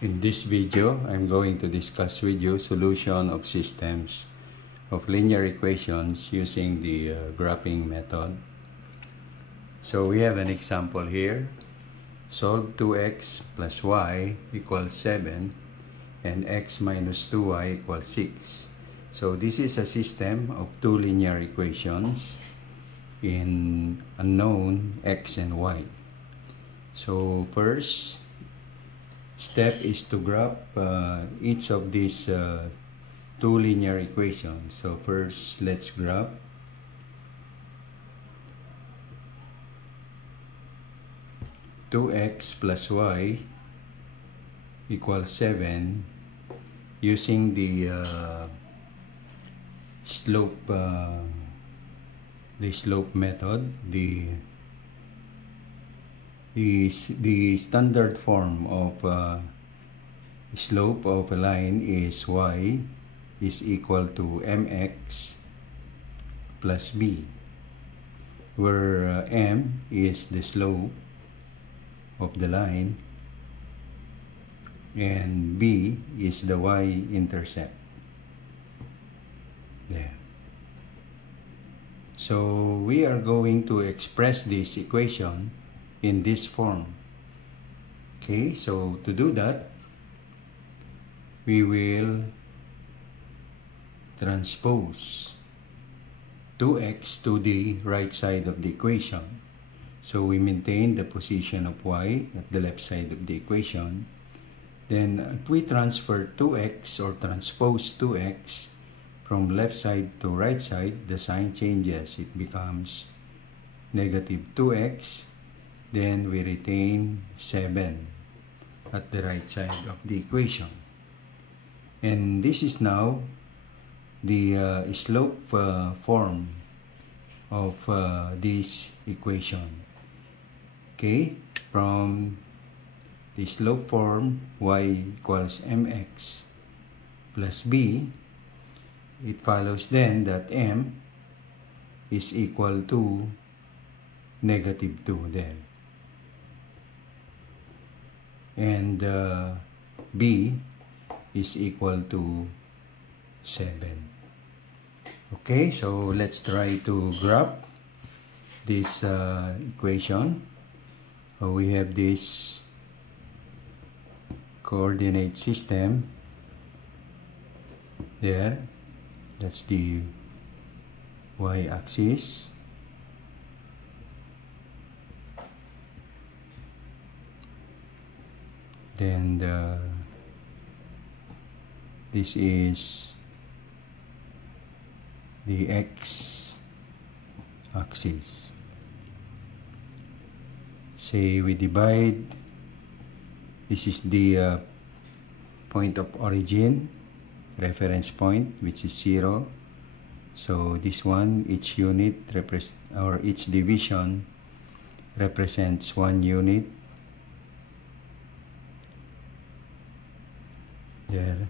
In this video, I'm going to discuss with you solution of systems of linear equations using the graphing method. So we have an example here. Solve 2x plus y equals 7 and x minus 2y equals 6. So this is a system of two linear equations in unknown x and y. So first step is to graph each of these two linear equations. So first, let's graph two x plus y equals 7 using the slope method. The standard form of slope of a line is y is equal to mx plus b, where m is the slope of the line and b is the y-intercept. There. So we are going to express this equation in this form. Okay, so to do that, we will transpose 2x to the right side of the equation. So we maintain the position of y at the left side of the equation. Then if we transfer 2x or transpose 2x from left side to right side, the sign changes. It becomes negative 2x. Then we retain 7 at the right side of the equation. And this is now the slope form of this equation. Okay, from the slope form y equals mx plus b, it follows then that m is equal to negative 2 there. And b is equal to 7. Okay, so let's try to graph this equation. We have this coordinate system there. That's the y-axis. Then this is the x-axis. Say we divide, this is the point of origin, reference point, which is 0. So this one, each unit or each division represents 1 unit. There.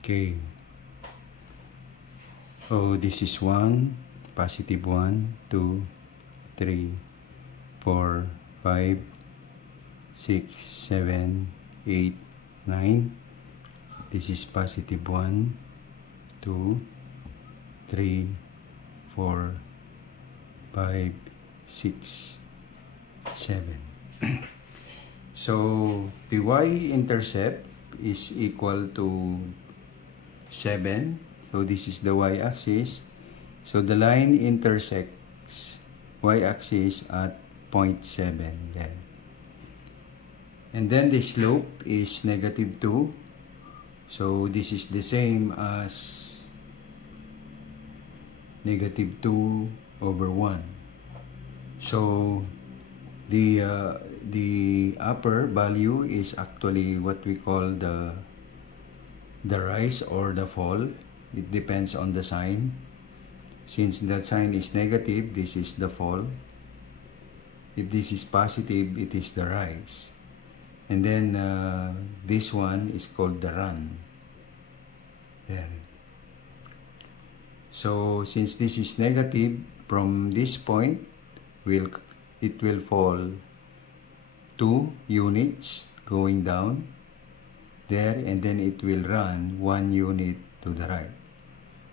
Okay. Oh, this is 1, positive 1, 2, 3, 4, 5, 6, 7, 8, 9. This is positive 1, 2, 3, 4, 5, 6, 7. So the y-intercept is equal to 7. So this is the y-axis. So the line intersects y-axis at 0.7 there. And then the slope is negative 2. So this is the same as negative 2 over 1. So the upper value is actually what we call the rise or the fall. It depends on the sign. Since the sign is negative, this is the fall. If this is positive, it is the rise. And then this one is called the run. There. So since this is negative, from this point, it will fall 2 units going down there, and then it will run 1 unit to the right.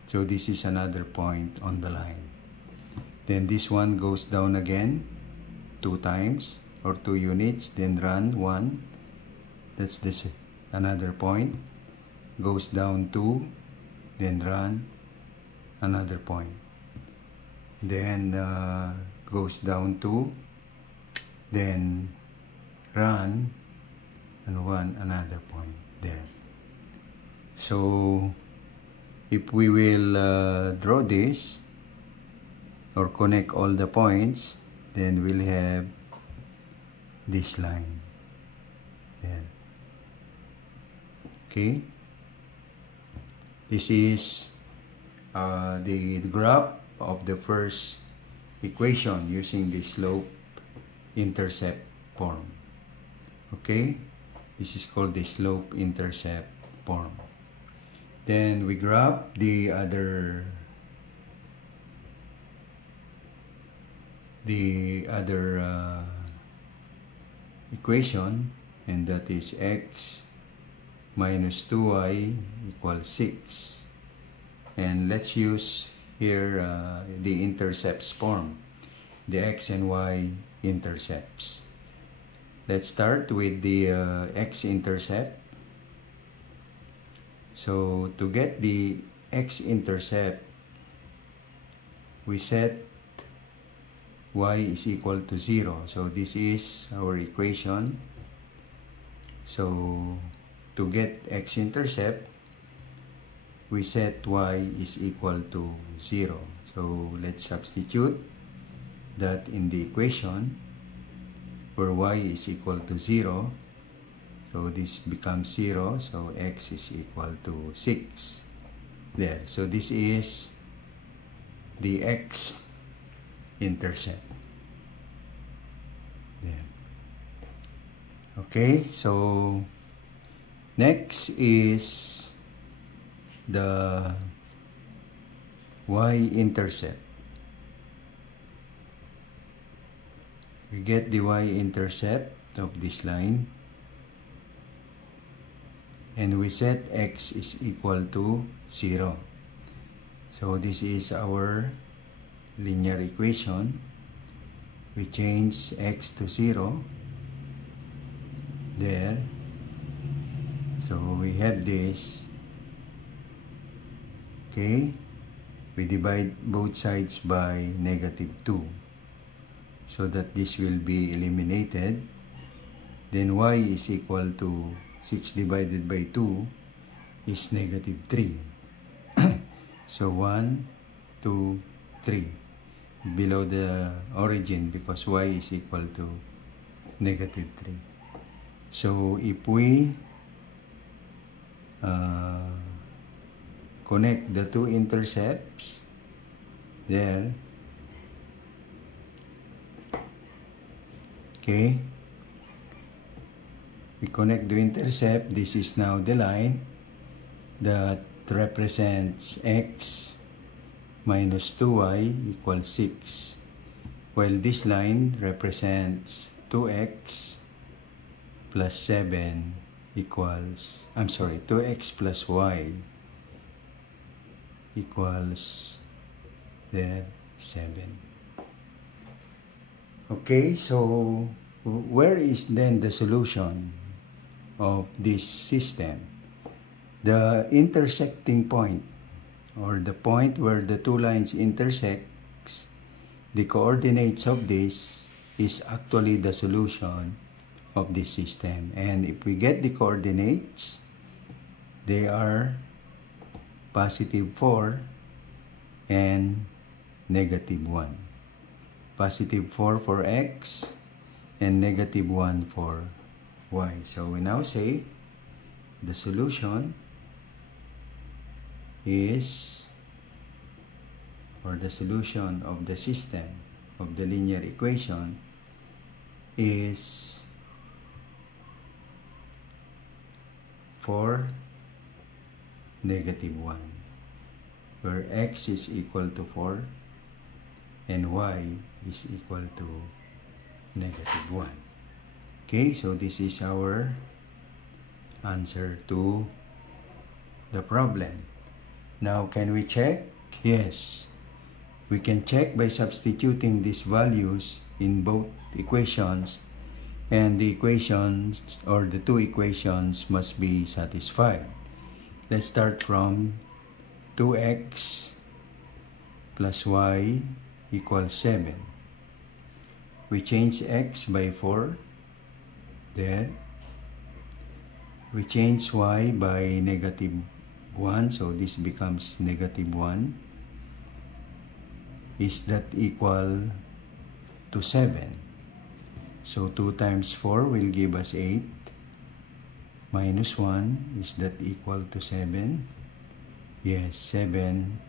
So this is another point on the line. Then this one goes down again 2 times or 2 units, then run 1. That's this another point. Goes down 2, then run another point. Then goes down 2, then run and 1 another point there. So if we will draw this or connect all the points, then we'll have this line there. Okay, this is the graph of the first equation using the slope-intercept form. Okay, this is called the slope-intercept form. Then we graph the other equation, and that is x minus 2y equals 6. And let's use here the intercepts form, the x and y intercepts. Let's start with the x-intercept. So to get the x-intercept, we set y is equal to 0. So this is our equation. So to get x-intercept, we set y is equal to 0. So let's substitute that in the equation where y is equal to 0. So this becomes 0. So x is equal to 6. There. So this is the x-intercept. There. Okay. So next is the y-intercept. We get the y-intercept of this line, and we set x is equal to 0. So this is our linear equation. We change x to 0 there. So we have this. Okay, we divide both sides by -2 so that this will be eliminated. Then y is equal to 6 divided by 2 is -3. So 1, 2, 3 below the origin, because y is equal to -3. So if we connect the two intercepts there, okay, we connect the intercept. This is now the line that represents x minus 2y equals 6, while this line represents 2x plus 7 equals, 2x plus y equals there 7. Okay, so where is then the solution of this system? The intersecting point, or the point where the two lines intersects, the coordinates of this is actually the solution of this system. And if we get the coordinates, they are +4 and -1. +4 for x and -1 for y. So we now say the solution is or the solution of the system of the linear equation is 4, -1, where x is equal to 4 and y is equal to -1. Okay, so this is our answer to the problem. Now, can we check? Yes. We can check by substituting these values in both equations, and the equations or the two equations must be satisfied. Let's start from 2x plus y equals 7. We change x by 4. Then we change y by -1, so this becomes -1. Is that equal to 7? So 2 times 4 will give us 8. Minus 1, is that equal to 7? Yes, 7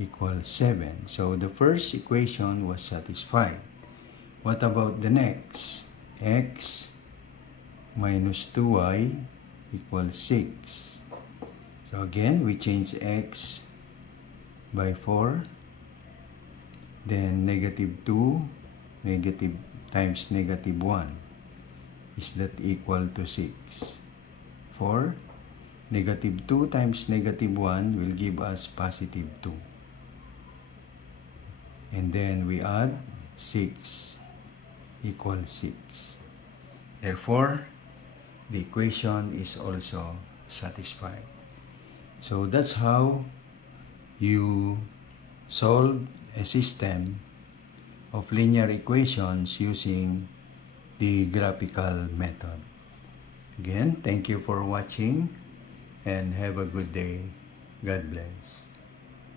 equals 7. So the first equation was satisfied. What about the next? X minus 2y equals 6. So again, we change x by 4. Then -2 times -1. Is that equal to 6? 4. -2 times -1 will give us +2. And then we add 6 equals 6. Therefore, the equation is also satisfied. So that's how you solve a system of linear equations using the graphical method. Again, thank you for watching and have a good day. God bless.